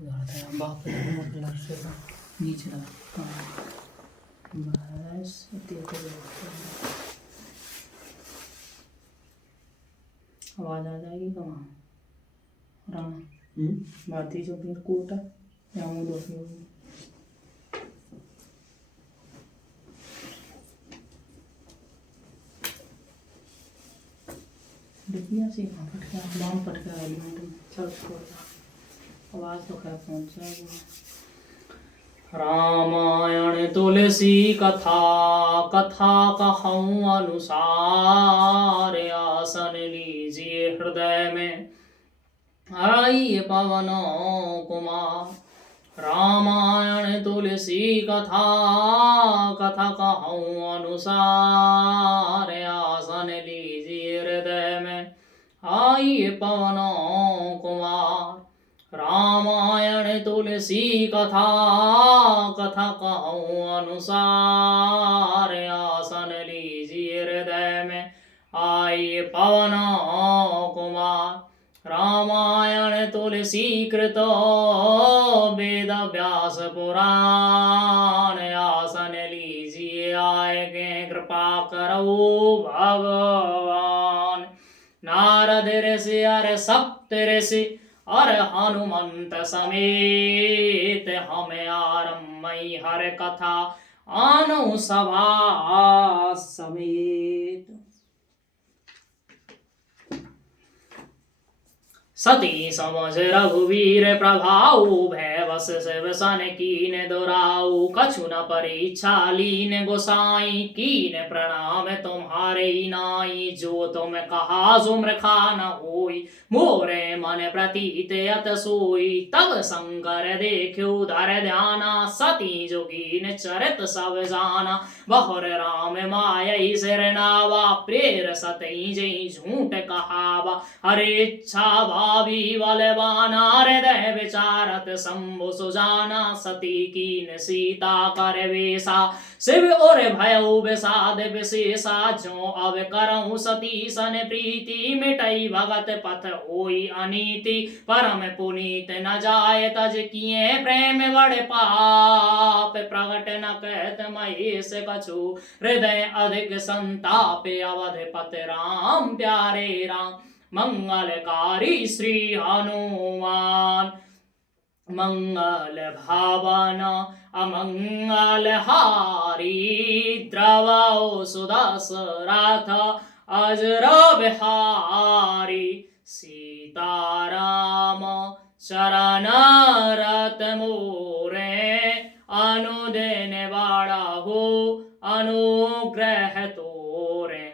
बाप से नीचे लगा बस आवाज आ जाएगी कहाँ राणा भारतीय जो फिर कोटा या मुझे देखिए सी कहाँ फट गया बाम फट गया एलिमेंट में चल छोड़ आवाज तो खैर पहुंच जाएगी। रामायण तुलसी कथा कथा कहूँ अनुसार आसन लीजिए हृदय में आइए पवन कुमार। रामायण तुलसी कथा कथा कहूँ अनुसार आसन लीजिए हृदय में आइए पवन कुमार। रामायण तुलसी कथा कथा कहूँ अनुसार आसन लीजिए हृदय में आइए पवन कुमार। रामायण तुलसी कृतो वेद व्यास पुराण आसन लीजिए आएगे कृपा करो भगवान। नारद ऋषि अरे सप्त ऋषि और हनुमंत समेत हमें आरम्भई हर कथा आनो सभा समेत। सती समझ रघुवीर प्रभाऊ भय वस शिव सन कीन दोराऊ कछु न परीक्षा लीन गोसाई कीन प्रणाम तुम्हारे नाई। जो तुम कहा सुमृखा न होई मोरे मन प्रतीत अत सोई। तब शंकर देखो धर ध्याना सती जोगीन चरित सब जाना। बहुर राम मायई सिर नावा प्रेर सतई जई झूठ कहावा। हरे इच्छा भावी बलवाना हृदय विचारत शंभु सुजाना। सती कीन सीता कर वेशा शिव और भयउ विषाद विशेषा। जो अब करऊँ सती सन प्रीति मिटई भगत पथ होई अनीति। परम पुनीत न जाय तज किए प्रेम बड़ पाप प्रगट न कहत महेश कछु। हृदय अधिक संताप अवधपत राम प्यारे राम मंगलकारी श्री हनुमान। मंगल भावन अमंगल हारी द्रवो सुदशरथ अजर बिहारी। सीताराम चरण रत मोरे अनुदिन बाढ़ो अनुग्रह तोरे।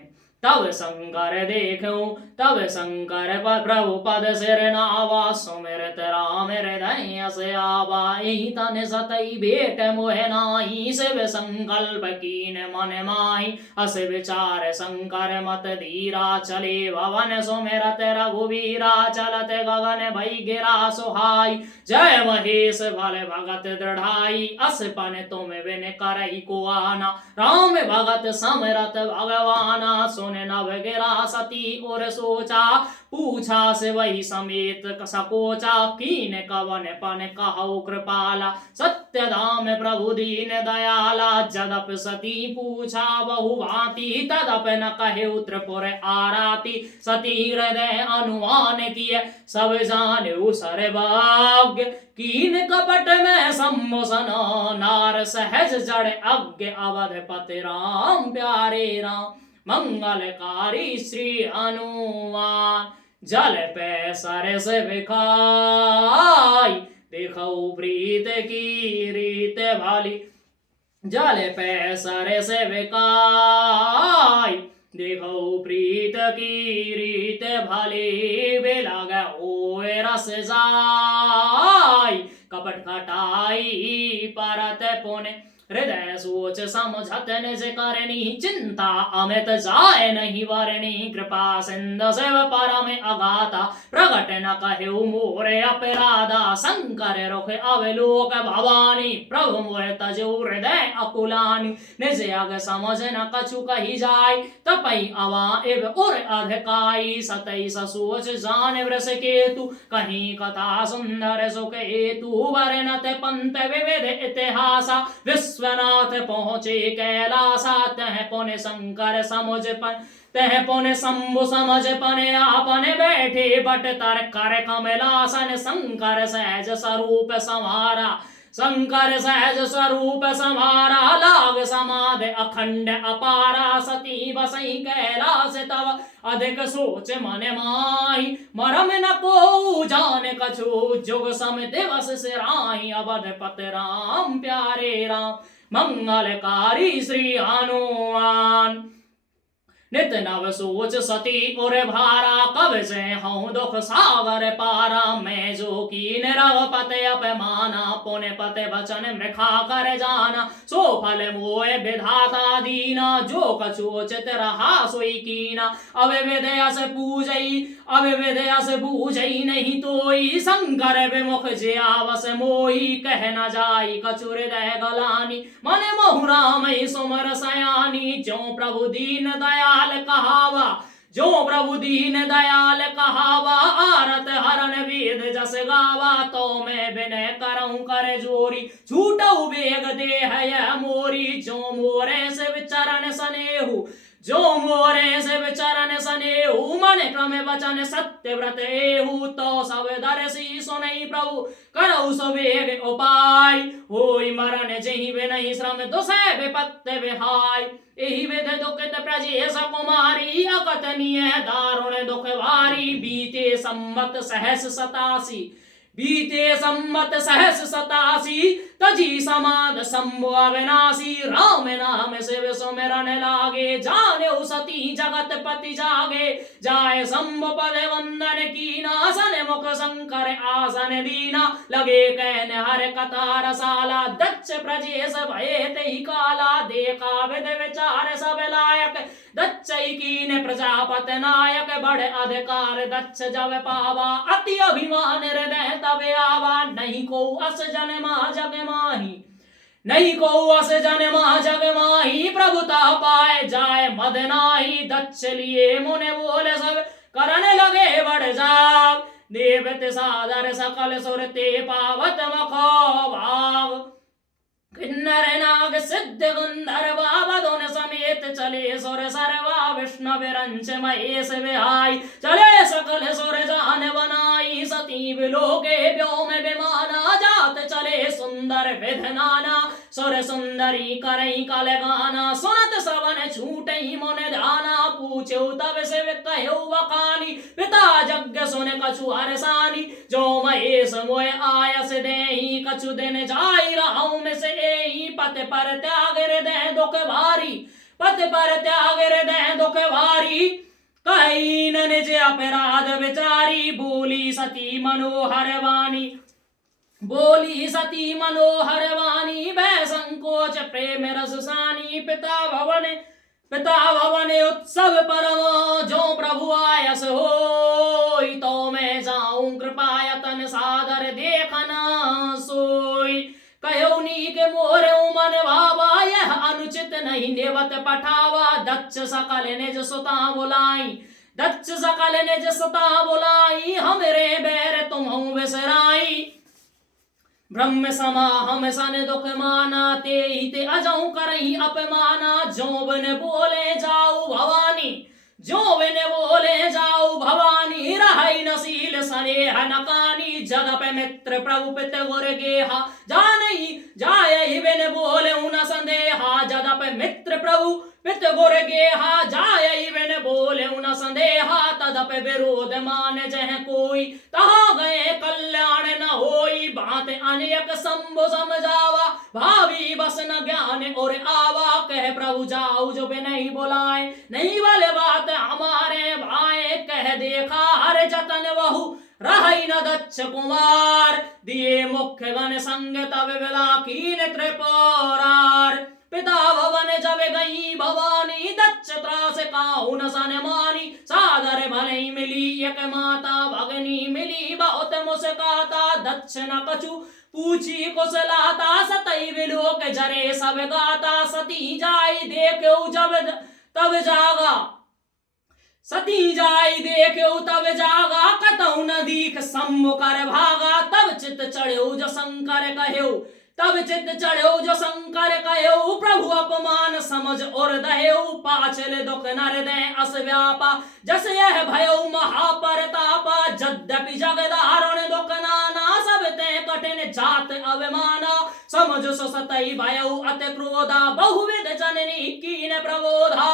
तब शंकर देखो तब शंकर प्रभु पद सिर नावा। सुमिरत राम हृदय से आवा यही तन सतई भेट मोह नाही। शिव संकल्प कीन मन माही अस विचार शंकर मत धीरा। चले भवन सुमिरत रघुवीरा चलत गगन भई गिरा सुहाई। जय महेश भल भगत दृढ़ाई अस पन तुम बिन करई को आना। राम भगत समरत भगवाना सुन नभ गिरा सती और सोचा। पूछा से वही समेत सकोचा कीन कवन पन कहु कृपाला। सत्य धाम प्रभु दीन दयाला जदप सती पूछा बहु भांति। तदप न कहे त्रिपुर आराती। सती हृदय अनुमान किए सब जाने सर्वज्ञ। कीन कपट में सम्मोसन नार सहज जड़ अज्ञ अवधपति राम प्यारे राम मंगलकारी श्री हनुमान। जल पे सर से विखाई देखो प्रीत की रीत भाली। जल पे सर से विखाई देखो प्रीत की रीत भाली। बेलाग ओए रस जाई कपट खटाई परत पुन हृदय सोच समझत निज करनी, चिंता अमित जाय नहीं वरनी। कृपा सिंधु शिव परम अगाता, प्रगट न कहु मोरे अपराधा। शंकर रुख अवलोक भवानी, प्रभु मोह तजु हृदय अकुलानी। निज अग समझ न कछु कही जाय, तपई अवा इव उर अधिकाई। सतई सोच जान वृष केतु, कहीं कथा सुंदर सुख हेतु। वर्णत पंत विविध इतिहासा, विश्वनाथ पहुँचे कैलासा। तह पुन शंकर समुझ पर तह पुन शंभु समझ पन आपन बैठे। बट तर कर कमलासन, शंकर सहज स्वरूप संहारा। शंकर सहज स्वरूप संहारा, लाग समाधि अखंड अपारा। सती बसई कैलास तव, अधिक सोच मन माही। मरम न को जान कछु, जुग सम दिवस सिराही। अवध पत राम प्यारे राम, मंगलकारी श्री हनुमान। नित नव सोच सती उर भारा, कब से हूँ दुख सागर पारा। मैं जो की रघुपति अपमाना, पुण्य पते वचन मृखा कर जाना। सो फल मोय विधाता दीना, जो कछुचित रहा सोई कीना। अब विदयस पूजई नहीं तोई, शंकर विमुख जियावस मोही। कह न जाई कछु हृदय गलानी, मन मोहु राम सुमर सयानी। जो प्रभु दीन दयाल कहावा, जो प्रभु दीन दयाल कहावा। आरत हरन वेद जस गावा, तो मैं विनय करऊं कर जोरी। छूटऊ बेग देह मोरी, जो मोरे से विचरण सनेहु। जो मोरे से विचरण सनेहु, मन क्रम वचन सत्य व्रत एहु। तो सब दर्शी सुनई प्रभु, करऊ सुवेग उपाय। होई मरण जहि बिनहि श्रम, दुसै विपत्ति विहाय। एहि विध दुखित प्रजेश कुमारी, अकथनीय दारुण दुख भारी। बीते संवत सहस सतासी, तजी समाद शंभु अविनाशी। राम नाम शिव सुमिरन लागे, जानेउ सती जगत पति जागे। जाय शंभु पद वंदन कीना, सन मुख शंकर आसन दीना। लगे कहन हर कथा रसाला, दक्ष प्रजेश भये तहि काला। देखा विध विचार सब लायक, दच्चई कीन प्रजापत नायक। बड़ अधिकार दक्ष जब पावा, अति अभिमान हृदय तब आवा। नहीं को अस जनमा जग माही, नहीं को अस जनमा जग माही। प्रभुता पाए जाय मद नाही, दक्ष लिए मुने बोले सब करने लगे बड़ जाग। देवत सादर सकल सुरते, पावत मखो भाग। किन्नर नाग सिद्ध गंधर्व अवधुन समेत, चले सुर सर्वा विष्णु विरंच महेश विहाई। चले सकल सुर जान बनाई, सती विलोके व्योम विमाना। जात चले सुंदर विध नाना, सुर सुंदरी करई कल गाना। सुनत सवन छूटई मुन ध्याना, पूछो तब शिव कहो वकानी। पिता यज्ञ सुन कछु हरसानी, जो महेश मोय आयस देहि। कछु दिन जाई रहूं मिस एहि, पत पर त्याग हृदय दुख भारी। पत पर त्याग हृदय दुख भारी, कही न निज अपराध विचारी। बोली सती मनोहर वाणी, बोली सती मनोहर वाणी। भय संकोच प्रेम रस सानी, पिता भवन उत्सव परम। जो प्रभु आयस होई, तो मैं जाऊं कृपा यतन सादर देखना सोई। कहो नीक मोर मन भावा, यह अनुचित नहीं नेवत पठावा। दक्ष सकल निज सुता बुलाई, दक्ष सकल निज सुता बुलाई। हमरे बैर तुम विसराई, ब्रह्म समा हम सन दुख माना। ते अजऊ करही अपमाना, जो बिन बोले जाऊ भवानी। जो बिन बोले जाऊ भवानी, रहई नसील स्नेह नकानी। जदप मित्र प्रभु पित गुर गेहा, जानई जाय बिन बोले न संदेहा। जदप मित्र प्रभु पित गुर गेहा, जाय बिन बोले न संदेहा। तदप विरोध मान जह कोई, तहाँ गए कल्याण न होई। बात अनेक शंभु समझावा, भावी बस न ज्ञान और आवा। कह प्रभु जाऊ जो बे नहीं बुलाए, नहीं वाले बात हमारे भाई। कह देखा हर जतन बहु रही न दक्ष कुमार, दिए मुख्य गण संग तब बिला कीन त्रिपुरार। पिता भवन जब गई भवानी, दक्ष त्रास काहू न सन मानी। सादर भले मिली एक माता, भगनी मिली बहुत मुस्काता। दक्ष न कछु पूछी कुशलाता, सतैव लोक जरे सब गाता। सती जाई देखो जब तब जागा, सती जाई देखो तब जागा। कतहु न दीख सम्मुख कर भागा, तब चित चढ़ो जो शंकर कहो, तब चित चढ़ो जो शंकर कहो। प्रभु अपमान समझ और दहेउ, पाछल दुख नर दे अस व्यापा। जस यह भयो महापरतापा, यद्यपि जगदारण दुख नाना। सब ते कठिन जात अभिमाना, समझ सो सतई भयो अति क्रोधा। बहुविध जननी कीन प्रबोधा,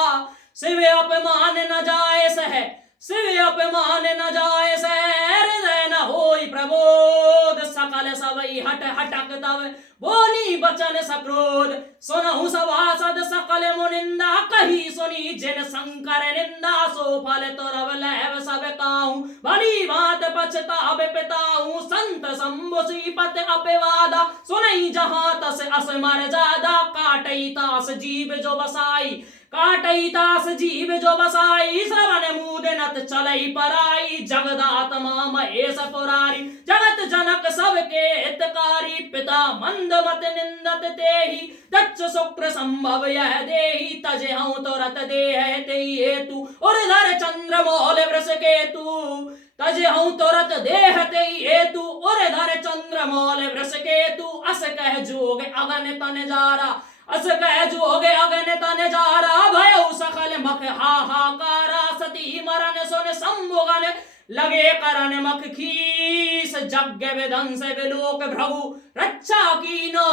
शिव अपमान न जाए सह, शिव अपमान न जाए सह। हृदय न होई प्रबोध, सकल सबई हट हटक तब बोली बचन सक्रोध। सुनहु सभासद सकल मुनिंदा, कही सुनी जिन शंकर निंदा। सो फल तुरव लहब सब काहू, भली बात पछतावे पिताहू। संत शंभु श्रीपत अपिवादा, सुनई जहां तस अस मर जादा। काटई तास जीव जो बसाई, काटई तास जीव जो बसाई। श्रवण मूद नत चलई पराई, जगदात्मा महेश पुरारी। जगत जनक सबके हितकारी, पिता मंद मत निंदत तेहि। दक्ष शुक्र संभव यह देहि, तजे हूँ तुरत देह तेहि हेतु। उर्धर चंद्र मौल वृष केतु, तजे हूँ तुरत देह तेहि हेतु। उर्धर चंद्र मौल वृष केतु, अस कह जोग अगन तन जारा। अस कह जोगे अगन तन जारा, भयो सकल मख हाहाकारा। सती मरण सुन शंभुगन लगे करन मख खीस। यज्ञ विध्वंस विलोक भृगु, रक्षा की नो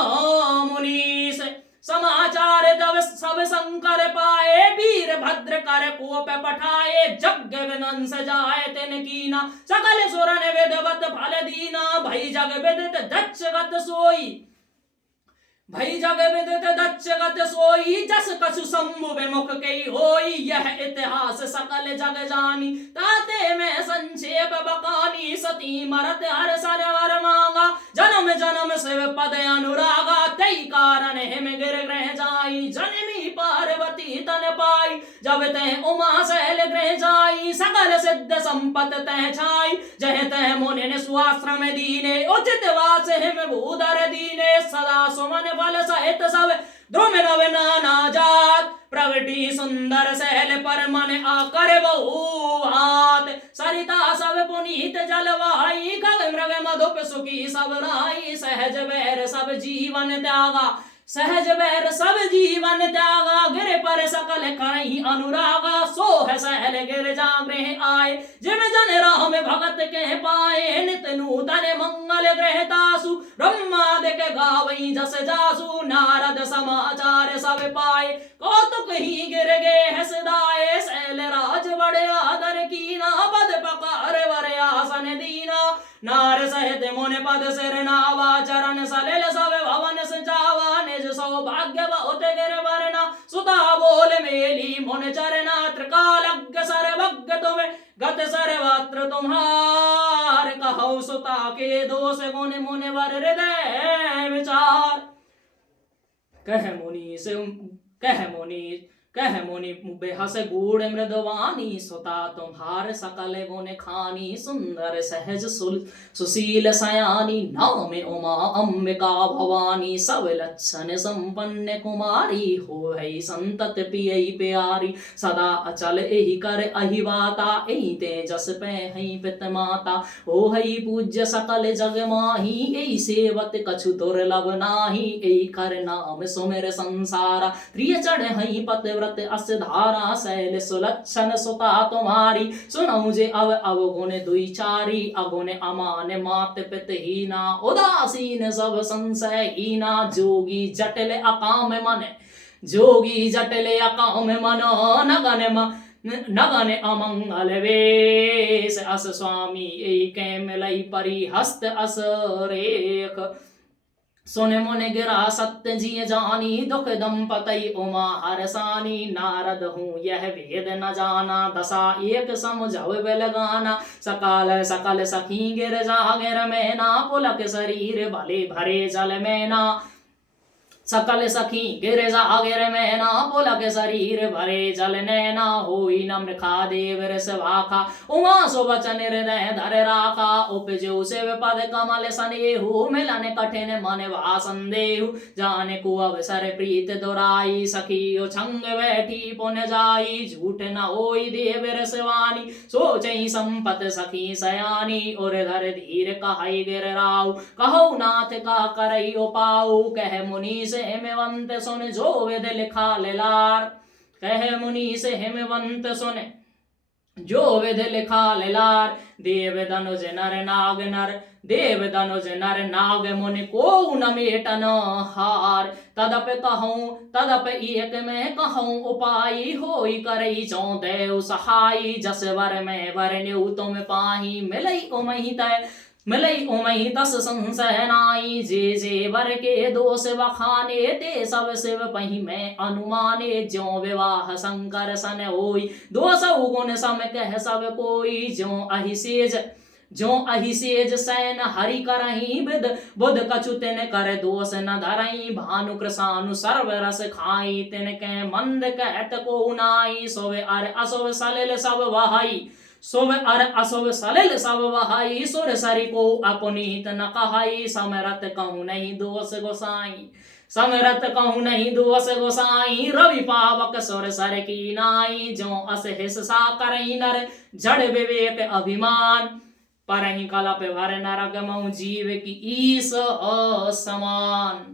मुनीस। समाचार जब सब शंकर पाए, वीर भद्र कर कोप पठाए। यज्ञ विध्वंस जाए तिन कीना, सकल सुरन विदवत फल दीना। भई जग विदित दक्ष गत सोई, भई जग विदित दक्ष गत सोई। जस कछु शंभु विमुख कई होई, यह इतिहास सकल जग जानी। ताते में संक्षेप बकानी, सती मरत हर सरवर मांगा। जन्म जन्म शिव पद अनुरागा, तई कारण हिम गिर ग्रह जाई। जनमी पार्वती तन पाई, जब तह उमा शैल ग्रह जाई। सकल सिद्ध संपत तह छाई, जह तह मुनि स्वाश्रम दीने। उचित वास हिम भूधर दीने, सदा सुमन फल सहित सब द्रुम नव नाना जात। प्रगटी सुंदर सहल पर मन आकर बहु हाथ। सरिता सब पुनीत जलवाई, खग मृग मधुप सुखी सब राई। सहज बैर सब जीवन त्यागा, सहज बैर सब जीवन त्यागा। गिर पर सकल करही अनुरागा, सोह सहल गिर जागृह आए। जिम जन राम भगत के पाए, नित नूतन मंगल ग्रह तासु। ब्रह्मादिक गावई जस जासु, नारद समाचार सब पाए। कौतुक ही गिर गे हसदाए, शैल राज बड़े आदर कीना। पद पकार वर आसन दीना, नार सहित मुन पद सिर नावा। चरण सलिल सब भवन सजावा, निज सौभाग्य बहुत गिर वरना। सुता बोल मेली मुन चरना, त्रिकालज्ञ सर्वज्ञ तुम गत सर्वत्र तुम्हार। कहो सुता के दोष गुण मुनि वर हृदय विचार। कह मुनि बेहस गूढ़ मृदवानी। सुता तुम्हार सकल गुण खानी, सुंदर सहज सुशील सयानी। नाम उमा अंबिका भवानी, सब लक्षण संपन्न कुमारी। हो है संतत पियई प्यारी, सदा अचल एहि कर अहिवाता। एहि तेजस पे हई पित माता, हो है पूज्य सकल जग माही। एहि सेवत कछु दुर्लभ नाही, एहि कर नाम सुमिर संसारा। प्रिय चढ़ हई पतिव्रत अस धारा, शैल सुलक्षण सुता तुम्हारी। सुनऊ जे अव गुण दुई चारी, अगुण अमान मात पितहीना। उदासीन सब संशय हीना, जोगी जटिल अकाम मन, जोगी जटिल अकाम मन। नगन अमंगल वेश, अस स्वामी एहि कै मिलई परि हस्त अस रेख। सुने मुनि गिरा सत्य जिय जानी दुख दंपति उमा हरसानी नारद हूँ यह वेद न जाना दशा एक समझव लगाना सकाल सकल सखी गिर जागिर मैना पुलक शरीर भले भरे जल मैना सकल सखी गिर जागिर मैना पुलक शरीर भरे जल नैना होई नम्र खा देव रस भाखा उमा सुबचन हृदय धर राखा उपजो शिव पद कमल सनेहु मिलन कठिन मन वासन देहु जाने को अवसर प्रीत दुराई सखी छंग बैठी पुन जाई झूठ न होई देव रसवानी सोचई संपत सखी सयानी और धर धीर कहाई गिर राउ कहो नाथ का करई उपाऊ कह मुनि से हेमवंत सुन जो वेद लिखा लार कह मुनि से हेमवंत सुन जो वेद लिखा लार देव धनुज नर नाग नर देव धनुज नर नाग मुनि को न मेटन हार तदप कहूँ तदप एक में कहूँ उपाई होई करई चौ देव सहाई जस वर में वरन्यु तुम पाही मिलई उमहि तय मिलई उमई तस संशय नाई जे वर के दोष बखाने ते सब शिव पही में अनुमाने ज्यो विवाह शंकर सन होई दोष गुण सम कह सब कोई ज्यो अहिसेज सैन हरि करही विद बुध कछु तिन कर दोष न धरई भानु कृषानु सर्व रस खाई तिन के मंद कहत को नाई सोवे अर असोव सलिल सब वहाई शुभ अर अशुभ सलिल सब वहाई सुर सरि को अपनीत न कहाई समरत कहूँ नहीं दोष गोसाई समरत कहूँ नहीं दोष गोसाई रवि पावक सुर सर की नाई जो अस हिस सा करई नर जड़ विवेक अभिमान परहि कलप भर नरक मऊ जीव की ईस असमान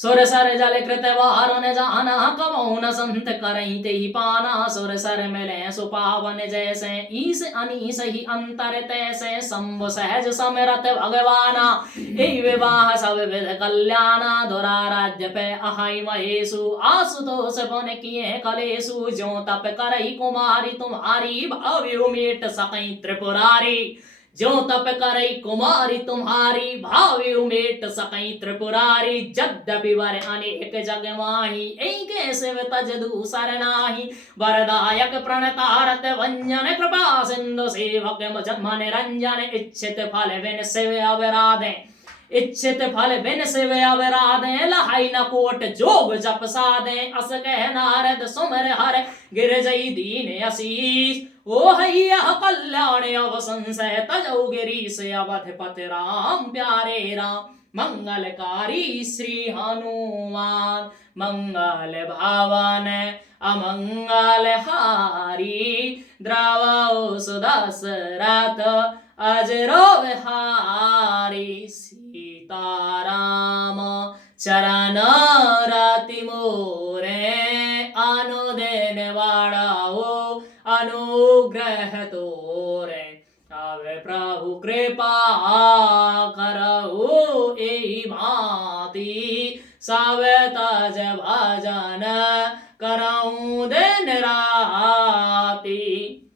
सुर सर जल कृत वारुन जाना कमौ न संत करई ते ही पाना सुर सर मिले सुपावन जैसे ईस अनीस ही अंतर तैसे शंभु सहज समरत भगवाना ए विवाह सब विध कल्याणा दुराराध्य पे अहाई महेशु आशुतोष पुन किए कलेशु जो तप करई कुमारी तुम्हारी भाव्य उमेट सकई त्रिपुरारी जो तप करई कुमारी तुम्हारी भावी उमेट सकई त्रिपुरारी यद्यपि वर अनेक जग माही एके शिव तज दूसर नाही वरदायक प्रणतारत वंजन कृपा सिंधु सेवक मन रंजन इच्छित फल बिन शिव अवराधे इच्छित फल बिन शिव अवराधे लहाई न कोट जोग जप साधे अस कह नारद सुमर हर गिर जई दीन आशीष ओ हैया कल्याण अव संशय तजौ गिरीश अवधपति राम प्यारे राम मंगलकारी श्री हनुमान मंगल भावन अमंगल हारी द्रवौ सुदशरथ अजरो विहारी सीताराम चरण रति मोरे अनुदिन वाड़ाओ अनुग्रह तोरे आवे प्रभु कृपा करहु एहि भांति सब तज भजन करऊं दिन राति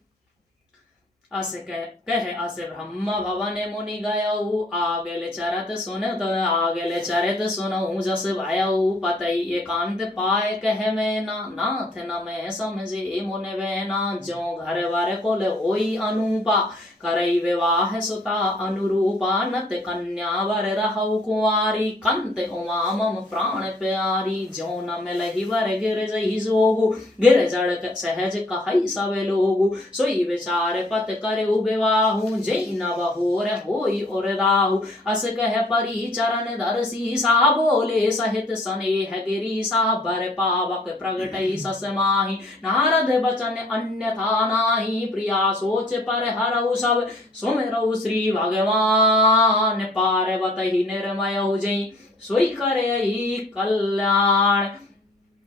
अस कह अस ब्रह्म भवन मुनि गयऊ आगल चरत सुनत आगल चरित सुनऊ जस भयऊ पतई एकांत पाए कह मैं नाथ न मैं समझे मुनि बहना जो घर वर कुल होई अनुपा करई विवाह सुता अनुरूपा नत कन्या वर रहु कुंवारी कंत उमा मम प्राण प्यारी जो न मिलहि वर गिर जहि जोगु गिर जड़ सहज कहई सब लोगु सोई विचार पत करऊ विवाहु जय नव होर होई उरदाहु अस कह परी चरण दर्शी सा बोले सहित स्नेह गिरी सा बर पावक प्रगटई सस माही नारद बचन अन्यथा नाही प्रिया सोच पर हरऊ सब सुमिरऊ श्री भगवान पार्वती निर्मय जय सोई करई कल्याण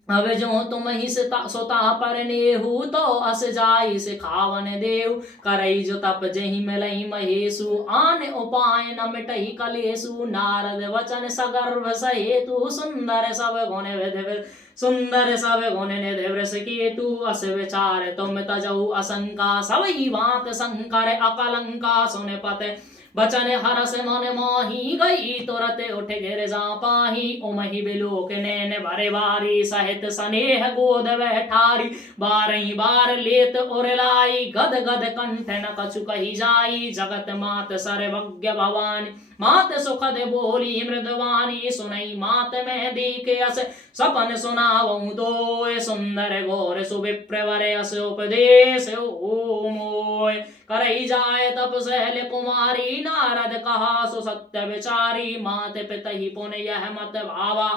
अब जो तुम ही सोता पर नेहु तो अस जाई सिखावन देव करई जो तप जही मिलई महेशु आन उपाय न मिटई कलेशु नारद वचन सगर्भ सहेतु सुंदर सब गुण विधि सुंदर सब गुण निधि वृष केतु अस विचार तुम तजऊ असंका सबई बात शंकर अकलंका सुन पत बचन हरस मन माही गई तुरत उठ गिर जा पाही उमहि बिलोक नैन भरे बारी सहित स्नेह गोद बैठारी बारही बार लेत उरलाई गद गद कंठ न कछु कही जाई जगत मात सर्वज्ञ भवानी मात सुखद बोली मृदवानी सुनई मात में दीके अस सपन सुनावऊं तो सुंदर घोर सुविप्रवर अस उपदेश मोय करई जाय तप सहल कुमारी नारद कहा सु सत्य विचारी मात पितहि पुन यह मत भावा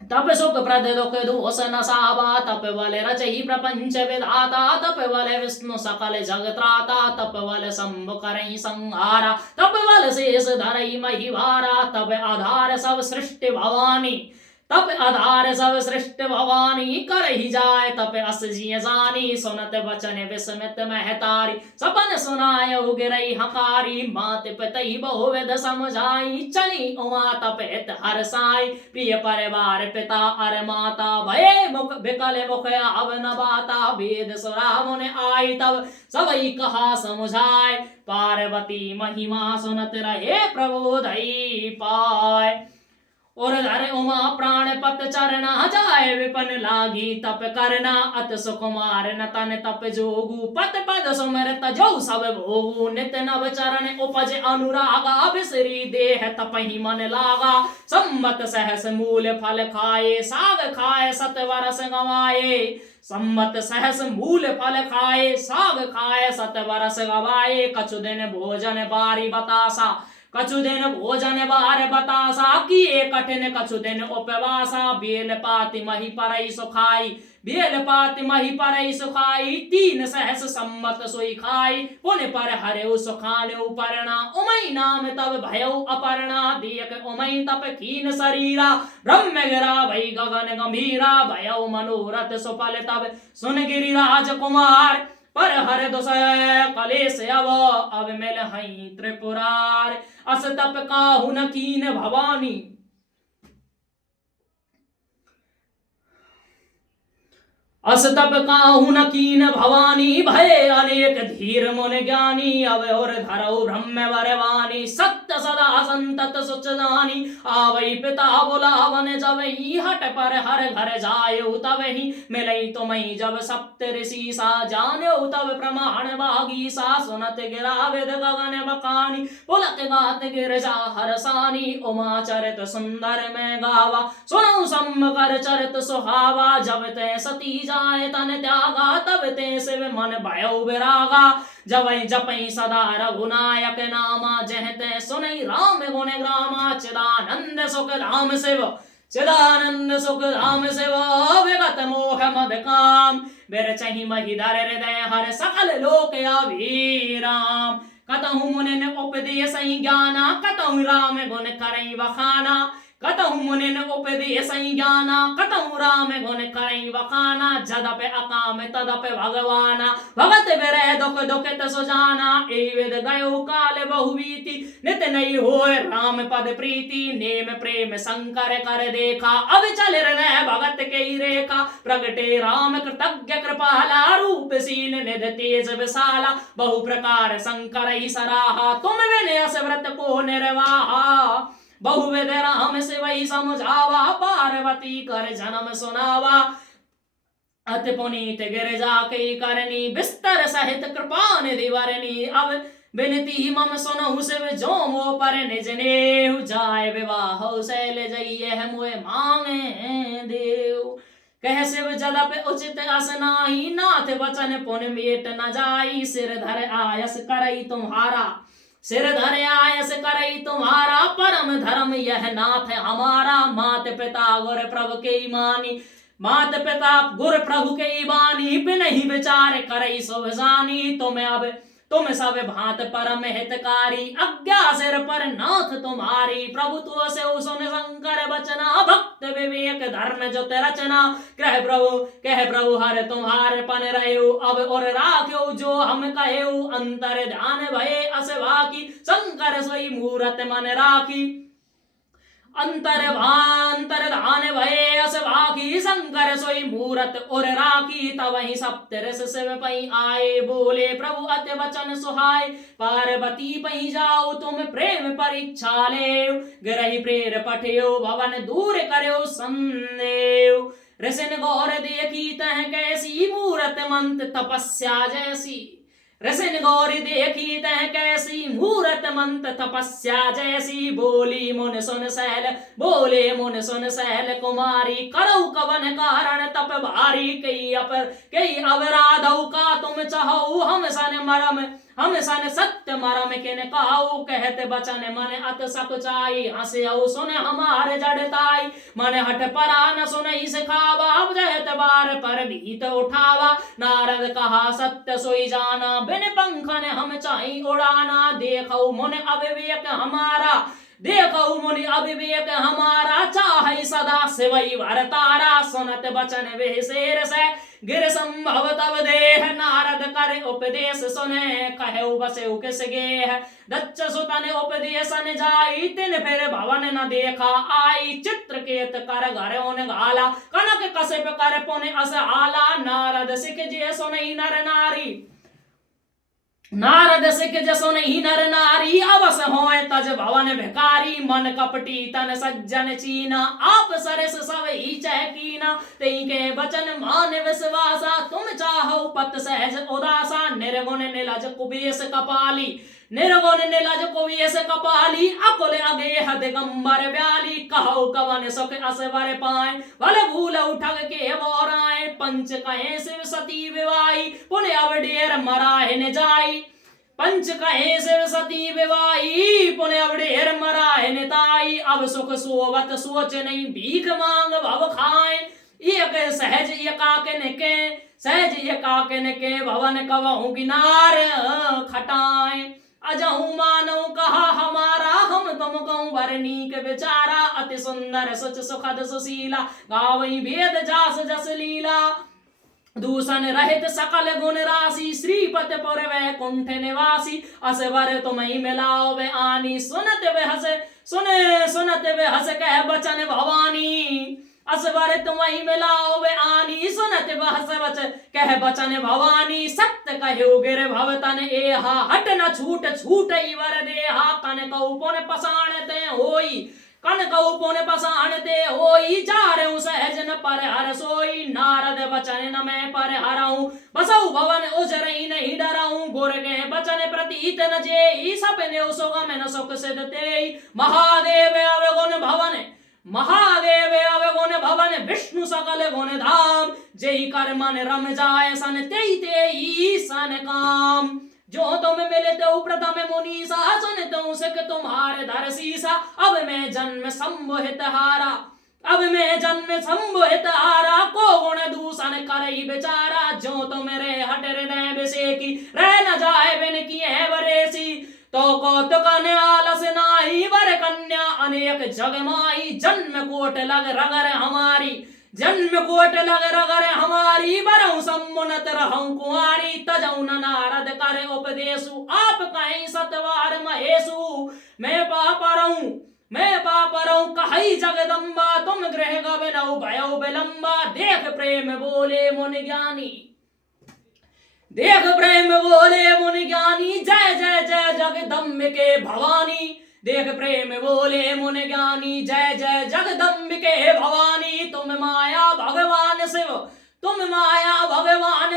तप सुख प्रद दुख दोष न सावा तप बल रचहि प्रपंच विधाता तप बल विष्णु सकल जग त्राता तप बल शंभु करहि संहारा तप बल शेष धरहि महिवारा तप आधार सब सृष्टि भवानी तप आधार सब सृष्टि भवानी करहि जाय तप अस जिय जानी सुनत बचन विस्मित महतारी सपन सुनाय गिरई हकारी मात पितहि बहुविध समझाई चली उमा तप हित हरसाई प्रिय परिवार पिता अर माता भये मुख विकल मुख अब न बाता वेद सुरा मुनि आई तब सबई कहा समझाय पार्वती महिमा सुनत रहे प्रबोधई पाय और धर उमा प्राण पत चरना जाय विपन लागी तप करना अत सुकुमार न तन तप जोगु पत पद सुमरत जो सब भोगु नित नव चरण उपज अनुरागा बिसरी देह तपहि मन लागा सम्मत सहस मूल फल खाए साग खाए सत वरस गवाए सम्मत सहस मूल फल खाए साग खाए सत वरस गवाए कछु दिन भोजन बारी बतासा कछु दिन भोजन बार बतासा किए कठिन कछु दिन उपवासा बेल पाति मही परई सुखाई बेल पाति मही परई सुखाई तीन सहस सम्मत सोई खाई पुन पर हरे सुखाने उपरणा उमई नाम तब भयो अपरणा दियक उमई तप कीन शरीरा ब्रह्म गिरा भई गगन गंभीरा भयो मनोरथ सुफल तब सुन गिरिराज कुमार पर हर दुसय कलेश अब मिल हई त्रिपुरार अस तप काहु न कीन भवानी अस तप काहु न कीन भवानी भय अनेक धीर मुन ज्ञानी अब और धरऊ ब्रह्म वरवानी सत्य सदा संतत सुचदानी आवई पिता बुलावन जब ही हट पर हर घर जायो तब ही मिलई तुमई जब सप्त ऋषि सा जानो तब प्रमाण बागी सा सुनत गिरा वेद गगन बकानी पुलक गात गिर जा हरसानी उमा चरित सुंदर में गावा सुनो सम्मकर चरित सुहावा जब ते सती जाए तन त्यागा तब ते शिव मन भयो विरागा जवै जपै सदा रघुनायक नामा जहते सुनै राम गुण ग्रामा चिदानंद सुख धाम शिव चिदानंद सुख धाम शिव विगत मोह मद काम बिरचहि महिधर हृदय हर सकल लोक अभिराम कतहु मुनिन उपदेश ज्ञाना कतहु राम गुण करई वखाना कतहु मुनिन उपदेश ज्ञाना कतहु राम गुण करई वखाना जदप अकाम तदप भगवाना भगत बिरह दुख दुखित सुजाना ए वेद गयो काल बहुबीति नित नहीं होय राम पद प्रीति नेम प्रेम शंकर कर देखा अब चल रह भगत के रेखा प्रगटे राम कृतज्ञ कृपाला रूपशील निध तेज विशाला बहु प्रकार शंकर ही सराहा तुम विनयस व्रत को निर्वाहा बहुविध राम से वही समझावा पार्वती कर जन्म सुनावा अति पुनीत गिरजा के करनी बिस्तर सहित कृपा निधि वरनी अब बिनती मम सुनहु शिव जो मो पर निज नेहु जाय विवाह शैल जइए मोए मांगे देव कह शिव जदप उचित अस नाही नाथ वचन पुन मेट न जाई सिर धर आयस करई तुम्हारा सिर धर आयस करई तुम्हारा परम धर्म यह नाथ हमारा मात पिता गुर प्रभु के मानी मात पिता गुर प्रभु के बानी बिन ही विचार करई शुभ जानी तुम सब भांत परम हितकारी आज्ञा सिर पर नाथ तुम्हारी प्रभु तो से सुन शंकर बचना भक्त विवेक धर्म जुत रचना कह प्रभु हर तुम्हारे पन रहो अब और राख्यो जो हम कहो अंतर ध्यान भये असवा की शंकर सोई मूरत मन राखी अंतर धान भये अस भाखी शंकर सोई मूरत और राखी तवहि सप्तरस शिव पई आए बोले प्रभु अति वचन सुहाय पार्वती पई जाओ तुम प्रेम परीक्षा ले गिरहि प्रेर पठियो भवन दूर करो संदेव ऋषिन गौर देखी तह कैसी मूरत मंत तपस्या जैसी ऋषिन गौरी देखी तह कैसी मूरत मंत तपस्या जैसी बोली मुन सुन सहल बोले मुन सुन सहल कुमारी करौ कवन कारण तप भारी कई अवराधौ का तुम चाहौ हम सन सत्य मरम किन कहु कहते बचन मन अत सकुचाई हंसऊ सुन हमारे जड़ताई मन हट परा न सुनई सिखावा जहत बार पर भीत उठावा नारद कहा सत्य सोई जाना बिन पंखन हम चाही उड़ाना देखो मुन अविवेक हमारा देखो मुनि अविवेक हमारा चाहे सदा शिवई भरतारा सुनत बचन वे शेर से गिर संभव तब देह नारद करे उपदेश सुने कहे बसे किस गेह दच्च सुतन उपदेशन जाई तिन फिर भवन न देखा आई चित्रकेत कर घर उन गाला कनक कसिप कर पुन अस आला नारद सिख जे सुनई नर नारी नारद सिख जसो नहीं नर नारी अवस होए तज भवन भिकारी मन कपटी तन सज्जन चीना आप सरस सब ही चहकीना तेई के बचन मान विश्वासा तुम चाहो पत सहज उदासा निर्गुण निलज कुबेस कपाली निर्गुण निलज कुबेस कपाली अकुल अगेह दिगंबर व्याली कहो कवन सुख असवर पाए भल भूल उठग के बोराए पंच कहे शिव सती विवाई पुण्य अवडेर मराहे न जाई पंच कहे शिव सती विवाही पुण्य अवडेर मराहे न ताई अब सुख सोवत सोच नहीं भीख मांग भव खाए एक सहज एकाकिन के सहज एकाकिन के भवन कवहु गिनार खटाए अजहु मानव कहा हमारा हम तुम कहूँ बरनीक बेचारा अति सुंदर सच सुखद सुशीला गावई वेद जास जस लीला दूषण रहित सकल गुण राशि श्रीपति पुर वैकुंठ निवासी असवर तुम्हें मिलाओ वे आनी सुनत वे हस कह बचन भवानी असवर तुम्हें मिलाओ वे आनी सुनत बहस बच कह बचन भवानी सत्य कहो गिर भवतन एहा हट न छूट छूट वर देहा कन कौ पुन पसाणते होई कन कौ पुन पसाणते होई जा रहूं सहज न पर हर सोई नारद बचन न मैं पर हराऊं बसऊ भवन उजरई नहीं डराऊं गुर के बचन प्रतीत न जेई सपने सुगम न सुख सिद्धते महादेव अवगुण भवन महादेव अवगुण भवन विष्णु सकल गुण धाम जय कर मन रम जाय सन तेई सन काम जो तुम मिलते हो प्रथम मुनीसा सुनते सिख तुम्हारे धर सीसा अब मैं जन्म संबोहित हारा अब मैं जन्म संबोहित हारा को गुण दूषण करई बेचारा जो तुम रे हट हृदय विषे की रह न जाए बिन की है वरेसी तो कौतुक आलस नाई वर कन्या अनेक जगमाई जन्म कोट लग रगर हमारी जन्म कोट लग रगर हमारी बरऊ सम्मुनत रहूं कुंवारी तजऊ नारद कर उपदेशु आप कहीं सतवार महेशु मैं पाप रहूं कही जगदम्बा तुम गृह गबनऊ भयो विलंबा देख प्रेम बोले मुन ज्ञानी देख प्रेम बोले मुनि ज्ञानी जय जय जय जगदम्बिके भवानी देख प्रेम बोले मुनि ज्ञानी जय जय जगदम्बिके भवानी तुम माया भगवान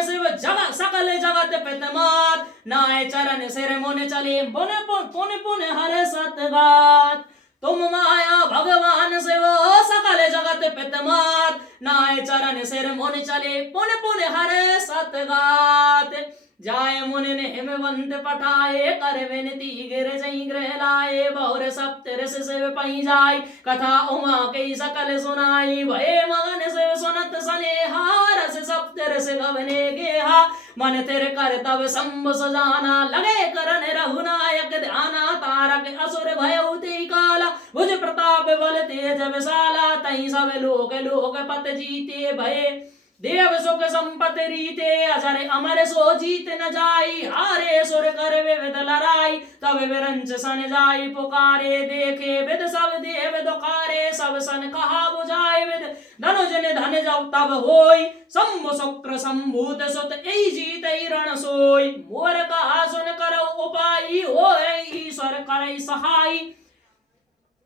शिव जगत सकल जगत पितमात नाय चरण सिर मुन चले पुन हर सतगात तुम माया भगवान शिव सकल जगत पितमात नाय चरण सिर मुन चले पुन हर सतगात जाय मुनि ने हिमवंत पठाए कर विनती गिर जई गृह लाए बहुर सप्तऋष शिव पई जाय कथा उमा कई सकल सुनाई भय मगन शिव सुनत सनेहा रस सप्तऋष गवने गेहा मन तिर कर तब शंभ सुजाना लगे करन रघुनायक ध्याना तारक असुर भयउति काला भुज प्रताप बल तेज विशाला तई सब लोक पत जीते भय देव सुख संपत्ति रीते अजर अमर सो जीत न जाई, हारे सुर कर विविध लड़ाई, तब विरंच सन जाई पुकारे, देखे विद सब देव दुखारे, सब सन कहा बुझाए विद धनुज निधन जब तब होई, शंभु शुक्र संभूत सुत ऐ जीत रण सोई, मोर कहा सुन कर उपाई, हो ईश्वर करई सहाई,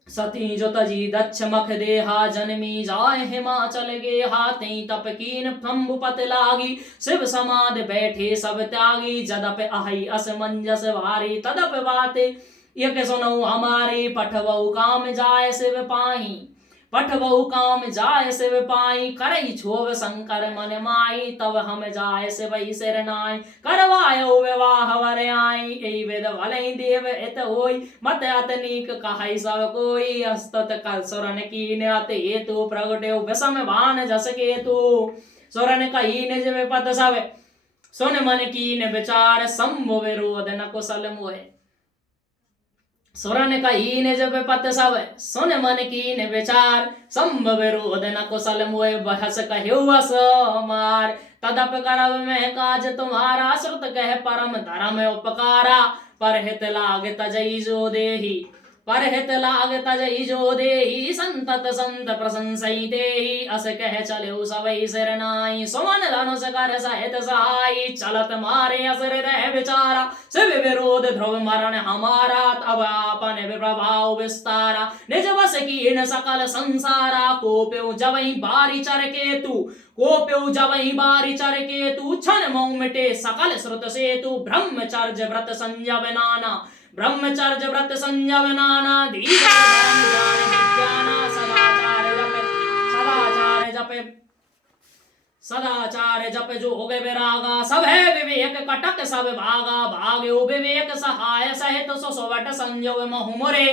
सती जो तजी दक्ष मख देहा, जन्मी जाय हिमाचल गेहा, तई तप कीन शंभुपत लागी, शिव समाध बैठे सब त्यागी, जदप अहि असमंजस भारी, तदप बाते यक सुनऊ हमारी, पठवऊ काम जाय शिव पाही, पठवऊ काम जाय शिव पाई, करई छोव शंकर मन माई, तब हम जाय शिवई सिर नाई, करवायो विवाह वर आई, एई वेद भलई देव इत होई, मत अतनीक कहई सब कोई, अस्तत कर सुरन कीन अत हेतु, प्रगट्यो विषम भान जस केतु, सुरन कही निज विपद सब सुन मन कीन विचार, शंभु विरोध न कुशल मोहे, सुरन कही निज विपत सब सुन मन कीन विचार, शंभ विरोध न कुशल मोय, बहस कह्यो अस मार, तदप करब मैं काज तुम्हारा, श्रुत कह परम धर्म उपकारा, परहित लाग तजई जो देही, परहित लाग तजई जो देही, संतत संत प्रशंसई देही, अस कह चलो सबई सिर नाई, सुमन धनुष कर सहित सहाई, चलत मारे अस हृदय विचारा, शिव विरोध ध्रुव मरण हमारा, तब आपन प्रभाव विस्तारा, निज बस कीन सकल संसारा, कोप्यो जबई बारी चर केतु, कोप्यो जबई बारी चर केतु, क्षण मऊ मिटे सकल श्रुत सेतु, ब्रह्मचर्य व्रत संयम नाना, ब्रह्मचर्य व्रत संयम नाना, सदाचार जप जो हो गए विरागा, सब है विवेक कटक सब भागा, भाग्यो विवेक सहाय सहित सुसवट संजोग महु मुरे,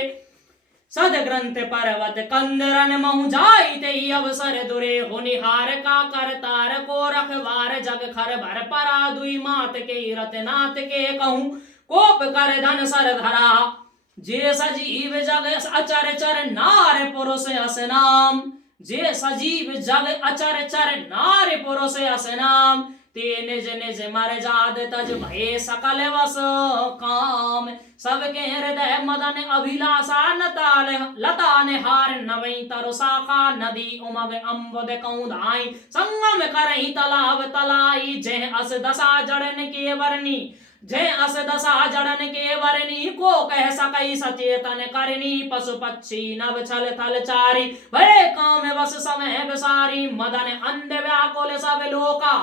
सद ग्रंथ पर्वत कंदरन महु जाई, ते अवसर दुरे होनिहार का करतार को रखवार, जग खर भर परा, दुई मात के रतनाथ के कहूँ, कोप कर धन सर धरा, जे सजीव जग अचर चर नार पुरुष अस नाम, जे सजीव जग अचर चर नार पुरुष अस नाम, ते निज निज मर जाद तज भय सकल वस काम, सबके हृदय मदन अभिलाषा, लता निहार नवई तरु शाखा, नदी उमग अम्बुद कौं धाई, संगम करही तालाब तलाई, जय अस दशा जड़न के वर्णी, जय अस दशा जड़न के वरनी, को कह सकई सचेतन करनी, पशु पक्षी नभ छल थल चारी, भय काम बस समय विसारी, मदन अंध व्याकुल सब लोका,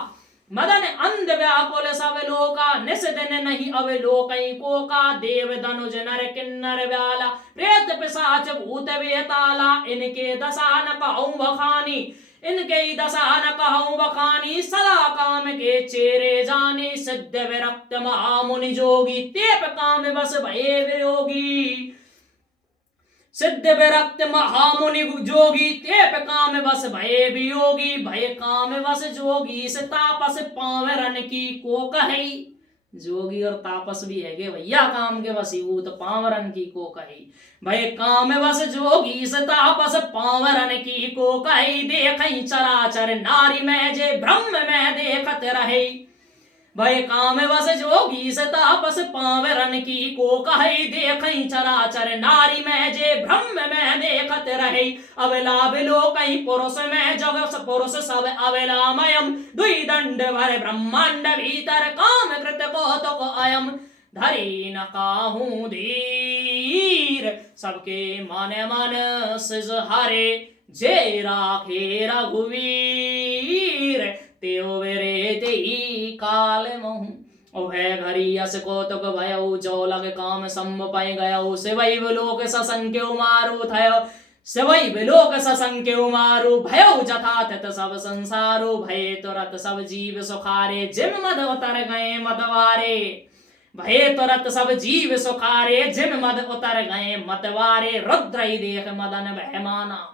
मदन अंध व्याकुल सब लोका, निस दिन नहीं अवलोकई कोका, देव धनुज नर किन्नर व्याला, प्रेत पिशाच भूत वेताला, इनके दशा न कहूं बखानी, इनके दशा न कहूं बखानी, सदा काम के चेरे जाने, सिद्ध विरक्त महामुनि जोगी, तेप काम बस भये वियोगी, सिद्ध विरक्त महामुनि जोगी, तेप काम बस भये वियोगी, भय काम बस जोगी, से तापस पावरन की को कही, जोगी और तापस भी है भैया काम के वसीभूत, पावरन की को कही, भय काम बस जोगी, से तापस पावरन की को कही, देखई चराचर नारी में जे ब्रह्म में देखत रहे, भय काम बस जोगी, से तापस पावरन की को कही, देखई चराचर नारी में जे ब्रह्म में देखत रहे, अबला बिलोकई पुरुष में जग पुरुष सब अबलामयम, दुई दंड भर ब्रह्मांड भीतर, काम कृत कौतुक अयम, धरी न काहू धीर, सबके मन मन सिज हरे, जे राखे रघुवीर, त्यो वेरे तेई काल महु, ओहे घरी अस कौतुक भयउ, जो लग काम संभ पै गयउ, शिवई विलोक ससंख्यो मारु थयो, शिवई विलोक ससंख्यो मारु, भयउ जथातथ सब संसारो, भये तुरत सब जीव सुखारे, जिम मद उतर गए मतवारे, भये तुरत सब जीव सुखारे, जिम मद उतर गए मतवारे, रुद्र ही देख मदन भय माना,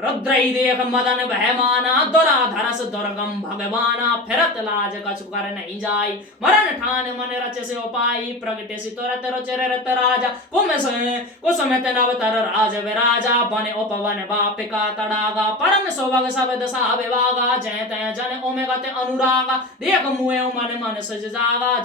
रुद्रई देख मदन भयमाना, दुराधरस दुर्गम भगवाना, फिरत लाज कछु कर नहीं जाई, मरण ठान मन रच से उपाई, प्रगटे सि तुरत रुचिर रत राजा, कुसुमित नवतर राज विराजा, बने उपवन बापिका तड़ागा, परम सुभग सब दशा विभागा, जय तय जन उमेगत अनुरागा, देख मुए मन मन सज जागा,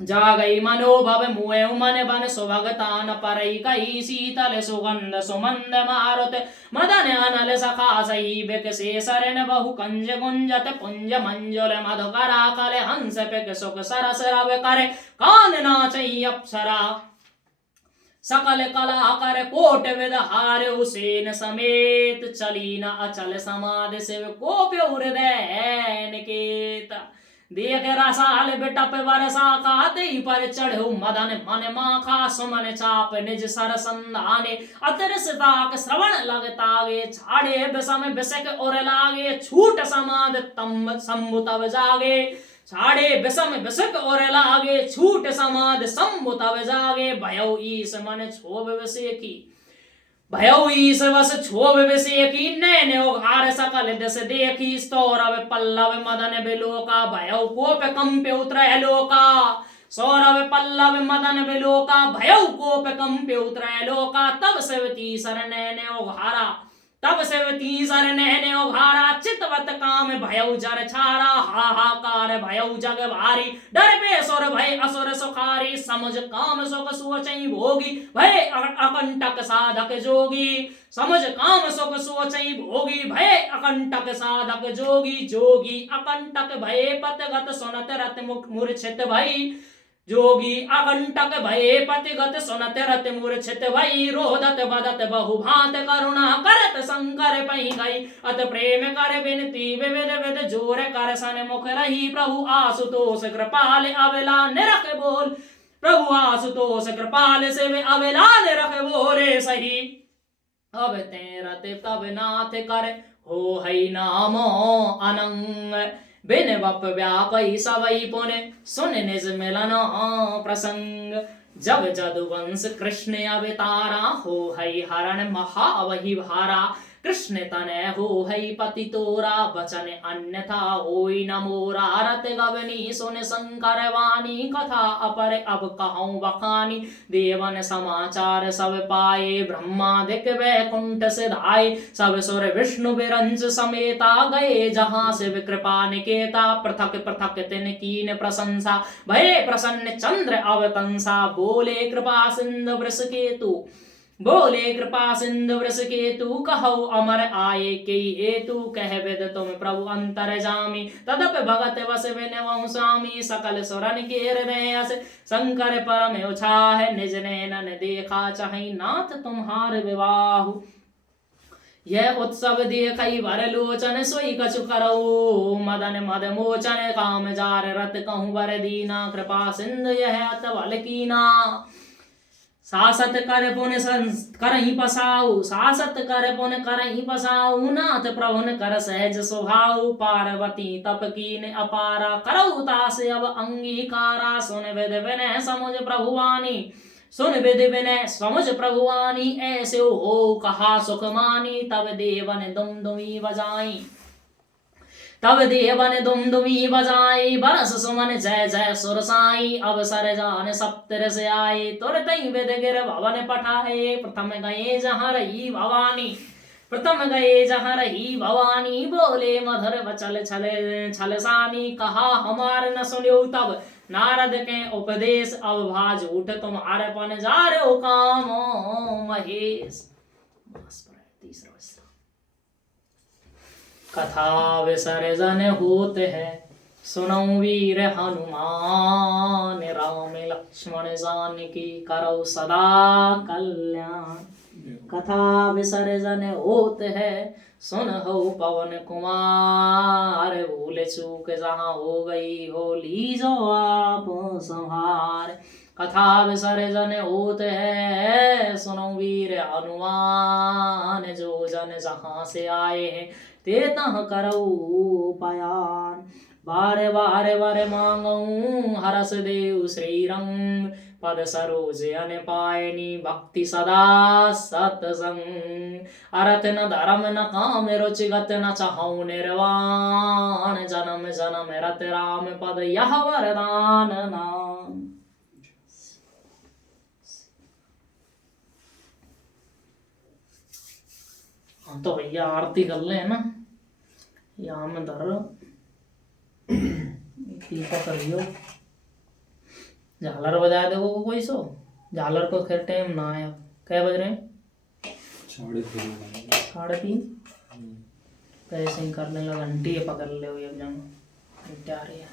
जागई मनोभव मुए मन बन सुभगतान परई कही, शीतल सुगंध सुमंद मारुत, मदन अनल सखा सही बिकसे सरन बहु कंज गुंजत, पुंज मंजुल मधुकरा कले हंस पिक सुख सरस रव करे, कान नाचई अप्सरा सकल कला कर, कोट विद हार हुसैन समेत, चली न अचल समाध शिव कोप हृदय निकेत, देख रसाल बिटप बरसा खाते पर चढ़ो मदन मन माखा, सुमन चाप निज सर संधाने, अतरसताक श्रवण लगतागे, छाड़े विषम विषक उर लागे, छूट समाद तम शंभु तब जागे, छाड़े विषम विषक और लागे, छूट समाद शंभु तब जागे, भयो ईस मन क्षोभ विषय की, भयो ईस वस क्षोभ विषय की, नैन उघार सकल दस देखी, सौरभ पल्लव मदन बिलोका, भयो कोप कंपे उतर लोका, सौरभ पल्लव मदन बिलोका, भयो कोप कंपे उतर लोका, तब सेवती सर नैन उघारा, तब सेवती सर नैन उघारा, चितवत काम भयो जर छारा, हाहाकार भयो जग भारी, डर पे सुर भय असुर सुखारी, समुझ काम सुख सोचई भोगी, भय अकंटक साधक जोगी, समुझ काम सुख सोचई भोगी, भय अकंटक साधक जोगी, जोगी अकंटक भय पतगत सुनत रत मुख मूर्छित भई, जोगी अकंटक भये पतिगत सुनत रत मूर्छित भई, रोदत बदत बहु भांत करुणा करत शंकर पही गई, अत प्रेम कर विनती विविध विध जोर कर सन मुख रही, प्रभु आशुतोष कृपाल अविला निरख बोल, प्रभु आशुतोष कृपाल से वे अविला निरख बोले सही, अब तेरत तब नाथ कर हो हई नामो अनंग, बिन बप व्यापई सबई पुन सुन निज मिलन प्रसंग, जब जदुवंश कृष्ण अवतारा, हो हई हरण महावही भारा, कृष्ण तनय हो हई पति तोरा, बचन अन्यथा होई न मोरा, रत गवनी सुन शंकर वाणी, कथा अपर अब कहूँ बखानी, देवन समाचार सब पाए, ब्रह्मादिक वैकुंठ सिधाए, सब सुर विष्णु विरंज समेता, गए जहाँ शिव कृपा निकेता, पृथक पृथक तिन कीन प्रशंसा, भये प्रसन्न चंद्र अवतंसा, बोले कृपा सिंधु वृष केतु, बोले कृपा सिंधु वृष केतु, कहो अमर आये के हेतु, कह विद तुम प्रभु अंतर जामी, तदप भगत वस विनवं स्वामी, सकल सुरन के हृदय अस, शंकर परम उछाह, निज नैनन देखा चाहि, नाथ तुम्हार विवाहु, यह उत्सव देखई वर लोचन, सोई कछु करऊ मदन मद मोचन, काम जार रत कहूँ वर दीना, कृपा सिंधु यह अत बल कीना, सासत कर पुन करही पसाऊ, सासत कर पुन करही पसाऊ, नाथ प्रभुन कर सहज स्वभाव, पार्वती तप कीन अपारा, करऊ तास अब अंगीकारा, सुन विद विनय समुझ प्रभुवानी, सुन विद विनय समुझ प्रभुवानी, ऐसे हो कहा सुख मानी, तब देवन दुमदुमी बजाई, तब देवन दुमदुमी बजाई, बरस सुमन जय जय सुर साई, अवसर जान सप्तर से आए, तुरतई विद गिर भवन पठाए, प्रथम गए जहाँ रही भवानी, प्रथम गए जहाँ रही भवानी, बोले मधुर वचल छलसानी, कहा हमार न सुन्यो तब नारद के उपदेश, अब भाज उठ तुम्हारे पन जार काम महेश। तीसरा कथा विसर्जन होत है, सुनऊ वीर हनुमान, राम लक्ष्मण जानकी करौ सदा कल्याण, कथा विसर्जन होत है, सुनहु पवन कुमार, भूल चूक जहाँ हो गई हो लीजो आप संहार, कथा विसर्जन होत है, सुनो वीर हनुमान, जो जन जहाँ से आए हैं ते तह करऊ पयान, बार बार वर मांगऊ हरस देव श्री रंग, पद सरोज अन पायनी भक्ति सदा सतसंग अरथ न धर्म न काम रुचिगत न चाहूं निर्वाण जन्म जन्म रत राम पद यह वरदान नाम। हाँ तो भैया आरती कर ले ना, यहाँ में धर दीपक करियो, झालर बजा दो कोई सो, झालर को खैर टाइम ना आया, क्या बज रहे हैं? 3:30। कैसे ही करने लगा, घंटी ये पकड़ ले हुई अब जंग घंटे आ रही है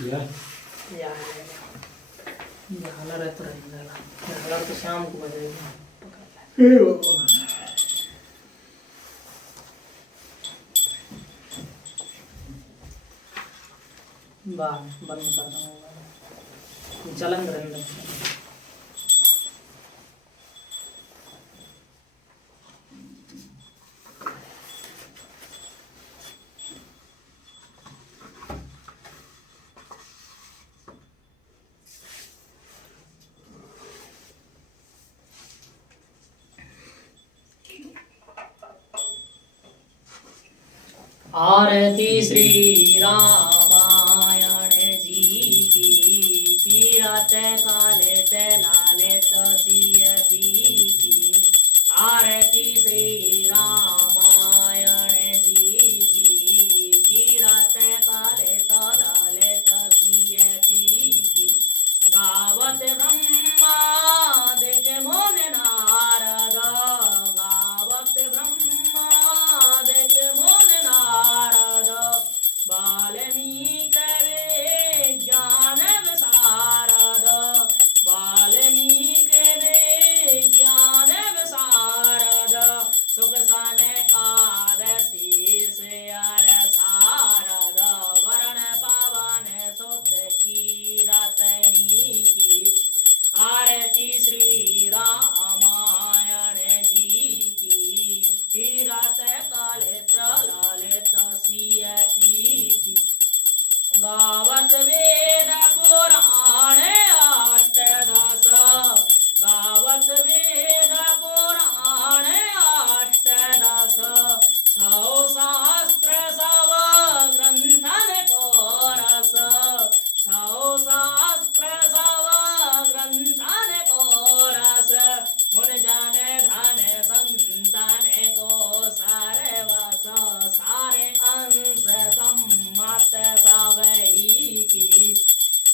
या झालर है तो रहेगा, झालर तो शाम को बजेगी, पकड़ ले। बंद कर दूंगा, चलन रहेंगे। आरती श्री रामायण जी की, कीरत कालित लालित सिय की। आरती श्री रामायण जी की, कीरत कालित लालित सिय की। गावत ब्रह्मादिक मुन नारद, गावत ब्रह्मादिक मुन नारद, वाल्मीकि विज्ञान विशारद, वाल्मीकि विज्ञान विशारद। सुख सनकादि से अर सारद, वरण पावन सुत कीरतनी की। आरती श्री रामायण जी की, कीरत कालित लालित सिय की। गावत वेद पुराण अष्टदश, गावत वेद पुराण अष्टदश। 6 शास्त्र सब ग्रंथन को रस, 6 शास्त्र सब ग्रंथन को रस। मुन जन धन संतन को सर्वस, सारे अंश सम्मत सब की।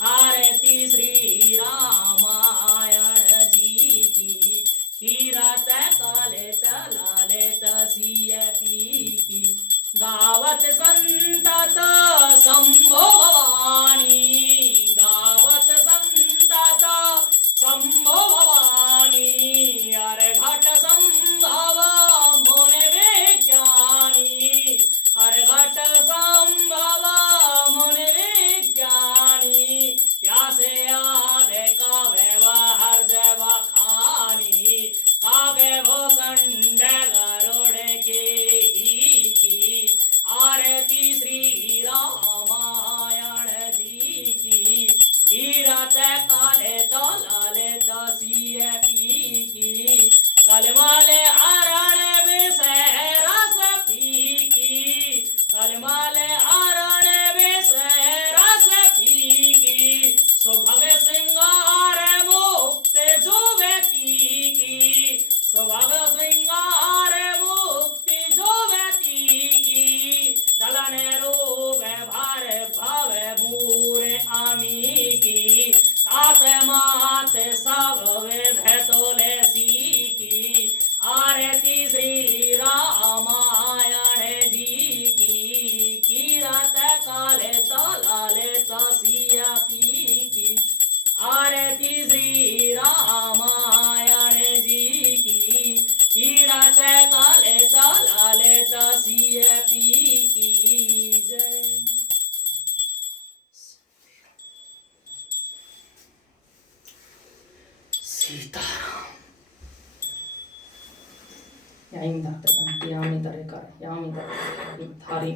आरती श्री रामायण जी की, कीरत कालित लालित सिय की। गावत संतत शंभो भवानी, गावत संतत शंभो भवानी। अरे घट संभव मुन विज्ञानी, अरे घट संभव मुन विज्ञानी। प्यासे आधे कावे बाहर जब खानी, कागे भूषण गरुड़ की। आरती श्री रामायण जी की, कीरत कालित लालित सिय की। कलमाले अरण विषय रस पीकी, कलमाले अरण विषय रस पीकी। सुभग श्रृंगार मुक्त जुवती की, सुभग श्रृंगार मुक्ति जुवती की। दलन रूप भार भव मूर आमी की, तात मात सब विध तुलसी की। आरती श्री रामायण जी की, कीरत कालित लालित सिय की। आरती श्री रामायण जी की, कीरत कालित लालित सिय की। जय सीताराम। यहाँ धरते, यहाँ धरे कर, यहाँ धरे थारी।